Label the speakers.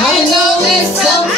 Speaker 1: I know it's something